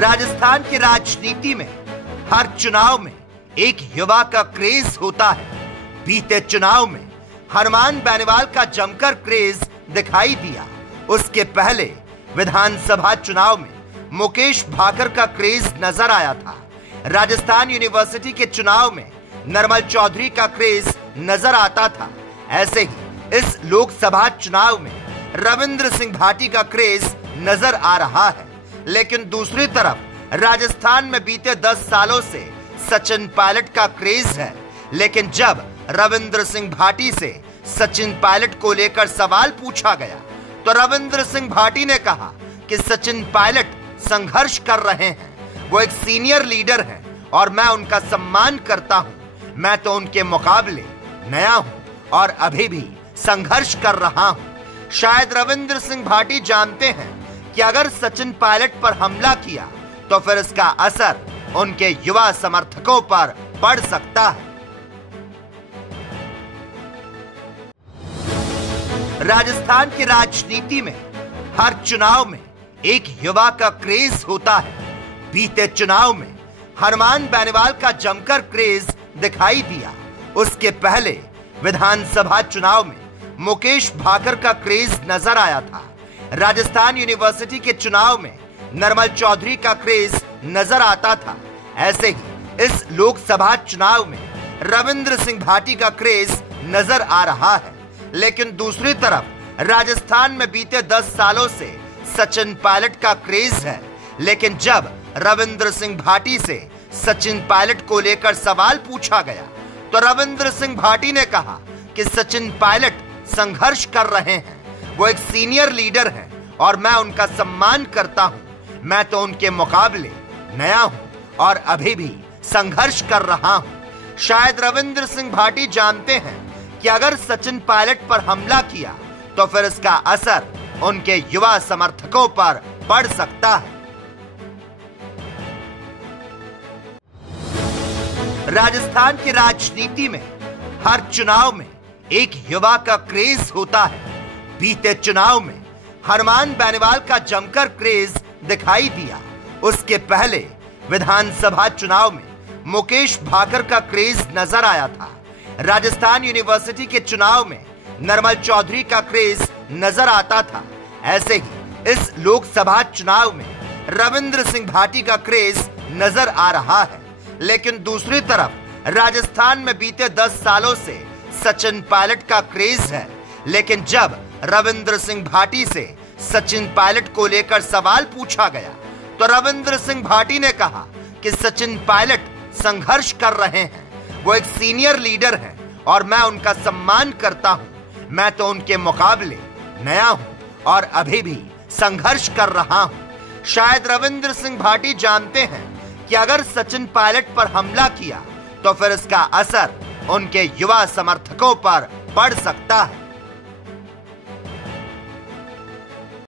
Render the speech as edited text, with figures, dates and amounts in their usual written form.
राजस्थान की राजनीति में हर चुनाव में एक युवा का क्रेज होता है। बीते चुनाव में हनुमान बेनीवाल का जमकर क्रेज दिखाई दिया। उसके पहले विधानसभा चुनाव में मुकेश भाकर का क्रेज नजर आया था। राजस्थान यूनिवर्सिटी के चुनाव में नरमल चौधरी का क्रेज नजर आता था। ऐसे ही इस लोकसभा चुनाव में रविंद्र सिंह भाटी का क्रेज नजर आ रहा है। लेकिन दूसरी तरफ राजस्थान में बीते 10 सालों से सचिन पायलट का क्रेज है। लेकिन जब रविंद्र सिंह भाटी से सचिन पायलट को लेकर सवाल पूछा गया तो रविंद्र सिंह भाटी ने कहा कि सचिन पायलट संघर्ष कर रहे हैं। वो एक सीनियर लीडर हैं और मैं उनका सम्मान करता हूं। मैं तो उनके मुकाबले नया हूं और अभी भी संघर्ष कर रहा हूं। शायद रविंद्र सिंह भाटी जानते हैं कि अगर सचिन पायलट पर हमला किया तो फिर इसका असर उनके युवा समर्थकों पर पड़ सकता है। राजस्थान की राजनीति में हर चुनाव में एक युवा का क्रेज होता है। बीते चुनाव में हनुमान बेनीवाल का जमकर क्रेज दिखाई दिया। उसके पहले विधानसभा चुनाव में मुकेश भाकर का क्रेज नजर आया था। राजस्थान यूनिवर्सिटी के चुनाव में नरमल चौधरी का क्रेज नजर आता था। ऐसे ही इस लोकसभा चुनाव में रविंद्र सिंह भाटी का क्रेज नजर आ रहा है। लेकिन दूसरी तरफ राजस्थान में बीते 10 सालों से सचिन पायलट का क्रेज है। लेकिन जब रविंद्र सिंह भाटी से सचिन पायलट को लेकर सवाल पूछा गया तो रविंद्र सिंह भाटी ने कहा कि सचिन पायलट संघर्ष कर रहे हैं। वो एक सीनियर लीडर हैं और मैं उनका सम्मान करता हूं। मैं तो उनके मुकाबले नया हूं और अभी भी संघर्ष कर रहा हूं। शायद रविंद्र सिंह भाटी जानते हैं कि अगर सचिन पायलट पर हमला किया तो फिर इसका असर उनके युवा समर्थकों पर पड़ सकता है। राजस्थान की राजनीति में हर चुनाव में एक युवा का क्रेज होता है। बीते चुनाव में हनुमान बेनीवाल का जमकर क्रेज दिखाई दिया। उसके पहले विधानसभा चुनाव में मुकेश भाकर का क्रेज नजर आया था। राजस्थान यूनिवर्सिटी के चुनाव में नरमल चौधरी का क्रेज नजर आता था। ऐसे ही इस लोकसभा चुनाव में रविंद्र सिंह भाटी का क्रेज नजर आ रहा है। लेकिन दूसरी तरफ राजस्थान में बीते 10 सालों से सचिन पायलट का क्रेज है। लेकिन जब रविंद्र सिंह भाटी से सचिन पायलट को लेकर सवाल पूछा गया तो रविंद्र सिंह भाटी ने कहा कि सचिन पायलट संघर्ष कर रहे हैं। वो एक सीनियर लीडर हैं और मैं उनका सम्मान करता हूं। मैं तो उनके मुकाबले नया हूं और अभी भी संघर्ष कर रहा हूं। शायद रविंद्र सिंह भाटी जानते हैं कि अगर सचिन पायलट पर हमला किया तो फिर इसका असर उनके युवा समर्थकों पर पड़ सकता है।